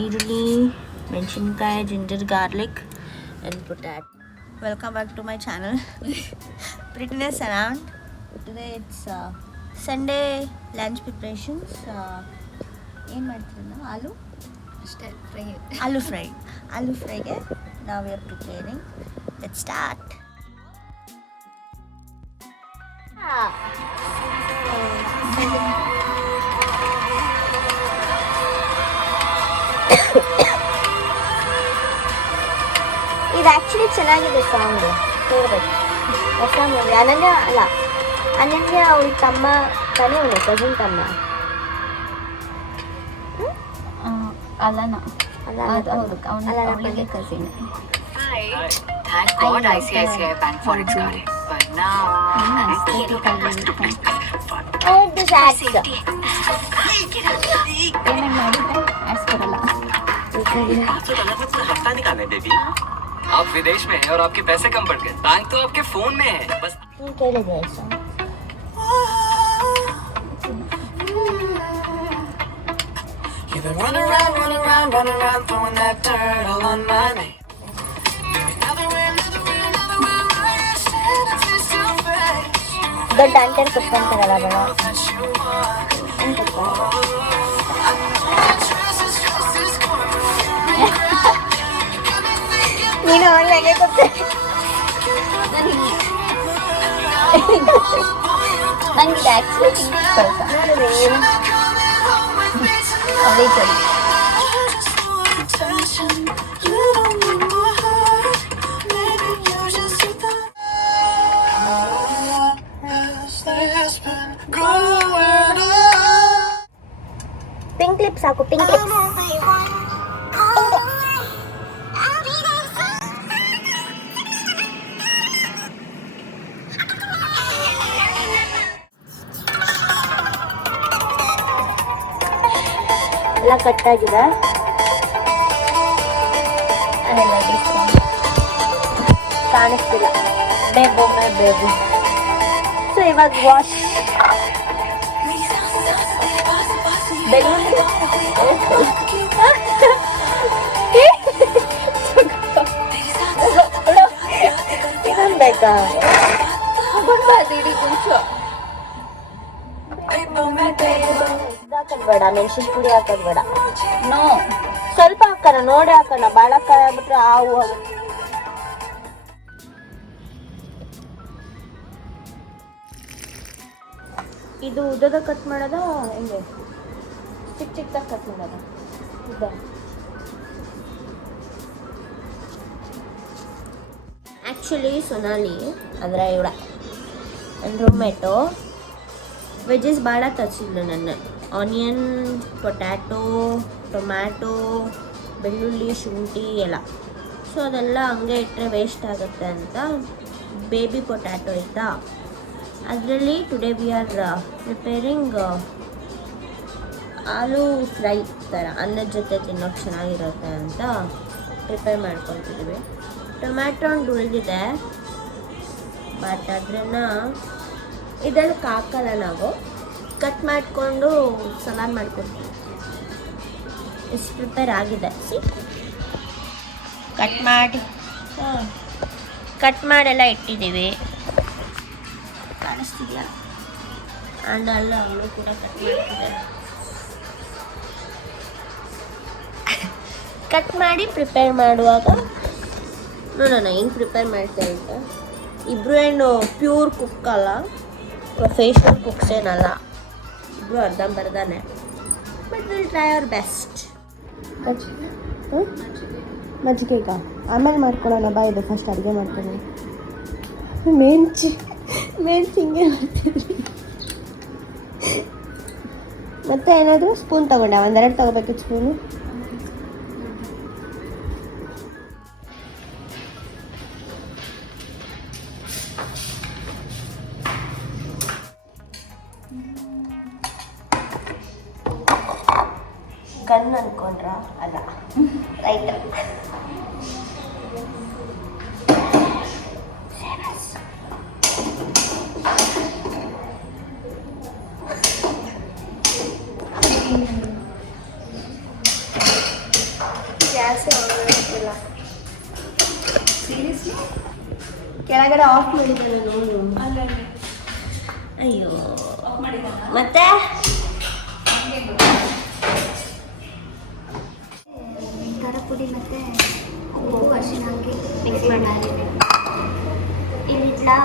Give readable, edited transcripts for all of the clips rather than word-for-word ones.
ಈರುಳ್ಳಿ, ಮೆಣಸಿನ್ಕಾಯಿ, ginger garlic and potato. Welcome back to my channel. Prettiness around. Today it's Sunday lunch preparations. ಏನು ಮಾಡ್ತೀವಿ ನಾವು? ಅಷ್ಟೇ ಫ್ರೈ. ಆಲೂ ಫ್ರೈಗೆ ನಾವು we are preparing. Let's start. ಇದು ಆ್ಯಕ್ಚುಲಿ ಚೆನ್ನಾಗಿದೆ ಸಾಂಗ್, ಫೇವ್ರೆಟ್ ಹೊಸ ಮೂವಿ. ಅನನ್ಯ ಅವಳ ತಮ್ಮ ತಾನೇ, ಅವನು ಕಸಿನ್ ತಮ್ಮ. ಅಲ್ಲನ ಹೌದು, ಅವನಿಗೆ cousin. Thank God ICICI Bank Forex got it. But now, payment ಮಾಡಿದ್ರೆ ಆಡ್ಸ್ ಕೊಡಲ್ಲ. हफ्ता निकालने बेबी. आप विदेश में हैं और आपके पैसे कम पड़ गए. बैंक तो आपके फोन में है. बस ಕೇಳಿದೆ song. you've been running around, throwing that dirt all on my name. ದೊಡ್ಡ ಅಂಟರ್ ಕುತ್ಕೊಂತಾರಲ್ಲ ಬೇಡ ನೀನು ಅವನಿಗೆ ಗೊತ್ತ. ನನಗೆ ಆ್ಯಕ್ಚುಲಿ ಇಂಗ್ಲೀಷ್ ಬರುತ್ತಾ ಅವಳೇ ಚಳಿ. ಪಿಂಕ್ ಕ್ಲಿಪ್ಸ್ ಹಾಕು, ಪಿಂಕ್ ಕ್ಲಿಪ್ಸ್. ಎಲ್ಲ ಕಟ್ಟಾಗಿದೆ. ಕಾಣಿಸ್ತಿಲ್ಲ. ಬೇಬು. ಸೊ ಇವಾಗ ವಾಶ್ ಬೆಳ್ಳುಳ್ಳಿ ಇದೊಂದು ಬೇಕಾ? ಇಡೀ ಕುಂಚು ಹಾಕೋದ್ ಬೇಡ, ಮೆಣಸಿನ ಪುಡಿ ಹಾಕೋದ್ ಬೇಡ. ನೋ, ಸ್ವಲ್ಪ ಹಾಕೋಣ, ನೋಡಿ ಹಾಕೋಣ. ಭಾಳ ಕಾಯಿ ಆಗ್ಬಿಟ್ರೆ ಹಾವು ಆಗುತ್ತೆ. ಇದು ಉದ್ದದ ಕಟ್ ಮಾಡೋದ ಹೆಂಗೆ? ಚಿಕ್ಕದಾಗಿ ಕಟ್ ಮಾಡೋದ ಉದ್ದ? ಆ್ಯಕ್ಚುಲಿ ಸೊನಾಲಿ ಅಂದರೆ ಇವಳ ನನ್ನ ರೂಮ್ಮೇಟು ವೆಜ್ಜಸ್ ಭಾಳ ತರಿಸಿದ್ಲು ನನ್ನ. ಆನಿಯನ್, ಪೊಟ್ಯಾಟೊ, ಟೊಮ್ಯಾಟೊ, ಬೆಳ್ಳುಳ್ಳಿ, ಶುಂಠಿ ಎಲ್ಲ. ಸೊ ಅದೆಲ್ಲ ಹಂಗೆ ಇಟ್ಟರೆ ವೇಸ್ಟ್ ಆಗುತ್ತೆ ಅಂತ ಬೇಬಿ ಪೊಟ್ಯಾಟೊ ಇತ್ತಾ, ಅದರಲ್ಲಿ today we are preparing aloo fry ಥರ ಅನ್ನದ ಜೊತೆ ತಿನ್ನೋಕೆ ಚೆನ್ನಾಗಿರುತ್ತೆ ಅಂತ ಪ್ರಿಪೇರ್ ಮಾಡ್ಕೊತಿದ್ದೀವಿ. ಟೊಮ್ಯಾಟೊ ಒಂದು ಉಳಿದಿದೆ, ಬಟ್ ಅದನ್ನು ಇದಕ್ಕೆ ಹಾಕಲ್ಲ, ನಾವು ಕಟ್ ಮಾಡಿಕೊಂಡು ಸಲಾಡ್ ಮಾಡ್ಕೊತೀವಿ. ಇಷ್ಟು ಪ್ರಿಪೇರ್ ಆಗಿದೆ. ಕಟ್ ಮಾಡೆಲ್ಲ ಇಟ್ಟಿದ್ದೀವಿ. ಕಾಣಿಸ್ತಿದೆಯಾ? ಆ್ಯಂಡ್ ಅಲ್ಲ ಅವಳು ಕೂಡ ಕಟ್ ಮಾಡ್ತಿದ್ದಾರೆ. ಕಟ್ ಮಾಡಿ ಪ್ರಿಪೇರ್ ಮಾಡುವಾಗ ನೋಡೋಣ ಹೆಂಗೆ ಪ್ರಿಪೇರ್ ಮಾಡ್ತಾರೆ ಅಂತ. ಇಬ್ಬರು ಏನು ಪ್ಯೂರ್ ಕುಕ್ ಅಲ್ಲ, ಪ್ರೊಫೆಷ್ನಲ್ ಕುಕ್ಸ್ ಏನಲ್ಲ, ಇಬ್ಬರು ಅರ್ಧಂಬರ್ಧನೇ. But will try our best. ಮಜ್ಜಿಗೆ ಈಗ ಆಮೇಲೆ ಮಾಡ್ಕೊಳ್ಳೋಣ. ಬಾ, ಇದು ಫಸ್ಟ್ ಅಡುಗೆ ಮಾಡ್ತೀನಿ. ಮೇನ್ ಹಿಂಗೆ ಮಾಡ್ತಿದ್ರಿ. ಮತ್ತೆ ಏನಾದರೂ ಸ್ಪೂನ್ ತೊಗೊಂಡೆ, ಒಂದೆರಡು ತೊಗೋಬೇಕಿತ್ತು ಸ್ಪೂನು. ಗನ್ ಅನ್ಕೊಂಡ್ರ? ಅಲ್ಲ, ರೈಟ್. ಕೆಳಗಡೆ ಆಫ್ ಮಾಡಿದ್ದಾನೆ ನೋಡು. ಅಯ್ಯೋ ಮತ್ತೆ ಖಾರ ಪುಡಿ ಮತ್ತು ಉಪ್ಪು ಅರಿಶಿನ ಹಾಕಿ ಮಿಕ್ಸ್ ಮಾಡಿ ಇಡ್ಲಾ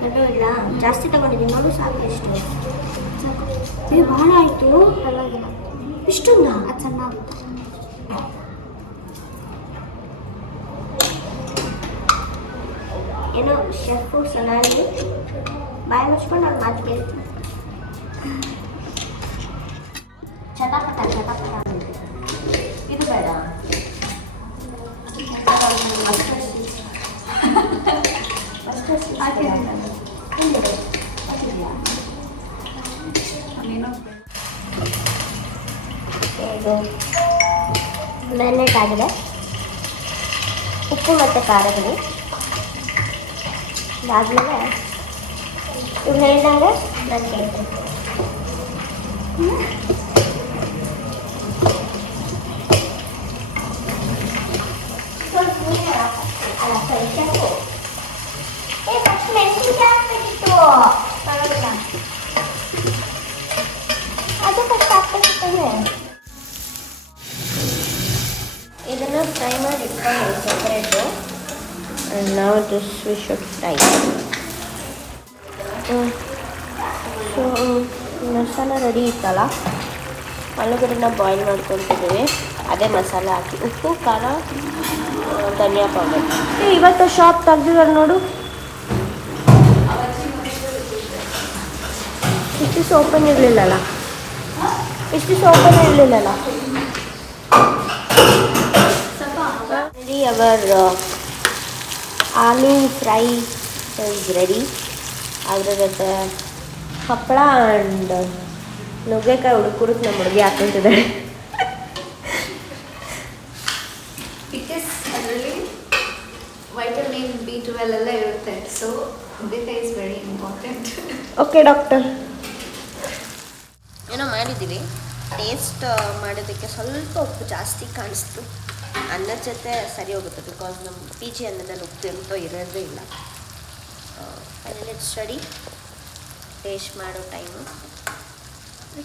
ಎರಡು ಇಡ್ಲಾ ಜಾಸ್ತಿ ತಗೊಂಡಿದ್ದೀನಿ ನೋಡು ಸಾಕು ಎಷ್ಟು ಸಾಕು ಭಾಳ ಆಯಿತು ಪರವಾಗಿಲ್ಲ ಇಷ್ಟೊಂದು ಅದು ಸಣ್ಣ ಆಗುತ್ತೆ ಏನೋ ಶೆಫು ಚೆನ್ನಾಗಿ ಬಾಯಿ ಮುಚ್ಕೊಂಡು ಅವ್ರು ಮಾತು ಕೇಳ್ತೀನಿ ಚಟಾಪಟ ಇದು ಬೇಡ ಇದು ಮ್ಯಾರಿನೇಟ್ ಆಗಿದೆ ಉಪ್ಪು ಮತ್ತು ಖಾರಗಳು ಇದಾದಮೇಲೆ ಇವ್ರು ಹೇಳಿದಂಗೆ ನಾನು ಕೇಳ್ತೀನಿ ಅಲ್ಲ ಸರಿ ಶೆಫು ಫಸ್ಟ್ ಮೆಣಸಿನ್ಕಾಯಿ ಹಾಕ್ಬೇಕಿತ್ತು ಪರವಾಗಿಲ್ಲ ಅದು ಫಸ್ಟ್ ಹಾಕ್ಬೇಕಿತ್ತದೆ ಇದನ್ನು ಫ್ರೈ ಮಾಡಿ ಇಟ್ಕೊಂಡು ಸೆಪರೇಟು ನಾವು this we should fry so masala ready ಇತ್ತಲ್ಲ ಆಲೂಗಡ್ಡೆನ ಬಾಯ್ಲ್ ಮಾಡ್ಕೊತಿದ್ದೀವಿ ಅದೇ ಮಸಾಲೆ ಹಾಕಿ ಉಪ್ಪು ಖಾರ ಧನಿಯಾ ಪೌಡರ್ ಇವತ್ತು ಶಾಪ್ ತೆಗ್ದಿದ್ದಾರೆ ನೋಡು ಇಷ್ಟು ಓಪನ್ ಇರಲಿಲ್ಲಲ್ಲ our aloo fry is ready ಅದ್ರ ಜೊತೆ ಹಪ್ಪಳ ಆ್ಯಂಡ್ ನುಗ್ಗೆಕಾಯಿ ಹುಡುಕುರುಕ್ ನಮ್ಮ ಹುಡುಗಿ ಹಾಕ್ಕೊಂತಿದ್ದಾರೆ ಬಿಕಾಸ್ ಅದರಲ್ಲಿ ವೈಟಮಿನ್ B12 ಎಲ್ಲ ಇರುತ್ತೆ ಸೊ ನುಗ್ಗೆಕಾಯಿ is very important okay doctor ಏನೋ ಮಾಡಿದ್ದೀವಿ ಟೇಸ್ಟ್ ಮಾಡೋದಕ್ಕೆ ಸ್ವಲ್ಪ ಉಪ್ಪು ಜಾಸ್ತಿ ಕಾಣಿಸ್ತು ಅನ್ನದ ಜೊತೆ ಸರಿ ಹೋಗುತ್ತೆ ಬಿಕಾಸ್ ನಮ್ಮ ಪಿ ಜಿ ಅನ್ನದಲ್ಲಿ ಉಪ್ಪು ಎಂತೋ ಇರೋದೇ ಇಲ್ಲ ಫೈನಲಿ ಇಟ್ಸ್ ರೆಡಿ ಟೇಸ್ಟ್ ಮಾಡೋ time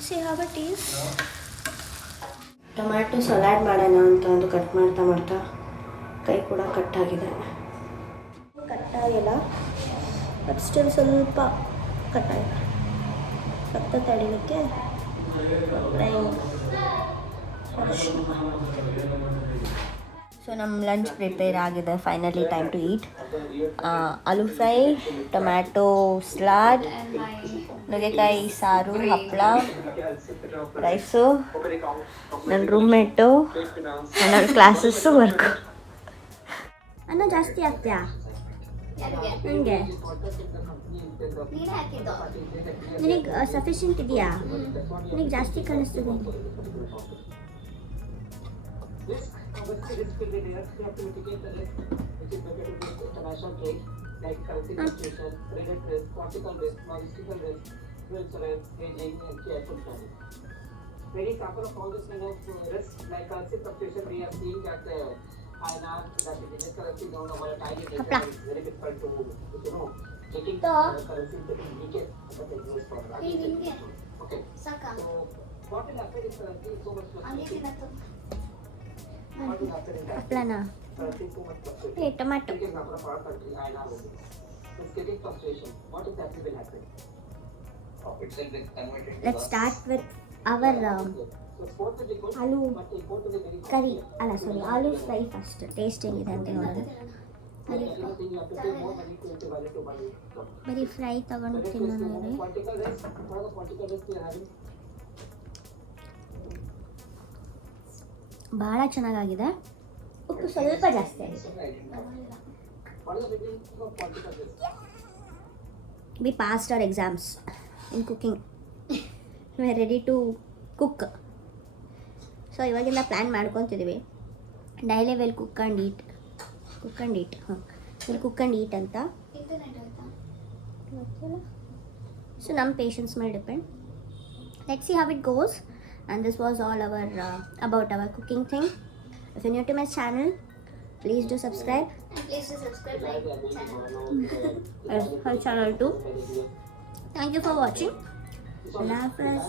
C how it is tomato salad ಮಾಡೋಣ ಅಂತ ಒಂದು ಕಟ್ ಮಾಡ್ತಾ ಕೈ ಕೂಡ ಕಟ್ಟಾಗಿದೆ ಕಟ್ಟಾಗಿಲ್ಲ ಬಟ್ ಸ್ಟಿಲ್ ಸ್ವಲ್ಪ ಕಟ್ಟಾಗಿದೆ ರಕ್ತ ತಡಿಲಿಕ್ಕೆ ಸೊ ನಮ್ಮ ಲಂಚ್ ಪ್ರಿಪೇರ್ ಆಗಿದೆ finally time to eat aloo fry tomato salad ನುಗ್ಗೆಕಾಯಿ ಸಾರು ಹಪ್ಪಳ ರೈಸು ನನ್ನ ರೂಮ್ಮೇಟು ನನ್ನ ಕ್ಲಾಸಸ್ಸು ವರ್ಕು ಅನ್ನ ಜಾಸ್ತಿ ಆಗ್ತೀಯಾ ನನಗೆ ನಿನಗೆ ಸಫಿಷಿಯೆಂಟ್ ಇದೆಯಾ ನಿನಗೆ ಜಾಸ್ತಿ ಕಾಣಿಸ್ತದೆ Very couple of all this kind of risks, like currency fluctuation, we are seeing that INR, that Indian currency down over a time, it is very difficult to, taking currency to indicate what the US dollar. Okay. So what will happen is currency so much fluctuation. What will happen is that ಹಪ್ಪಳನಾ currency so much fluctuation. Tomato Take example of our country, INR only. It's getting fluctuation. What exactly will happen? Itself is converted to let's start with our aloo curry ಅಲ್ಲ sorry aloo fry first taste ಹೆಂಗಿದೆ ಅಂತ ನೋಡೋಣ ಬರೀ fry ತಗೊಂಡು ತಿನ್ನೋಣ ಭಾಳ ಚೆನ್ನಾಗಾಗಿದೆ ಉಪ್ಪು ಸ್ವಲ್ಪ ಜಾಸ್ತಿ ಆಗಿದೆ we passed our exams in cooking we are ready to cook so ಇವಾಗಿಂದ ಪ್ಲ್ಯಾನ್ ಮಾಡ್ಕೊತಿದ್ದೀವಿ daily will cook and eat will cook and eat ಅಂತ ಸೊ ನಮ್ಮ ಪೇಷನ್ಸ್ ಮೇಲೆ depend let's see how it goes and this was all our about our cooking thing. If you're new to my channel, Please do subscribe. And please do subscribe my channel. Her channel too. Thank you for watching. Allah Hafiz.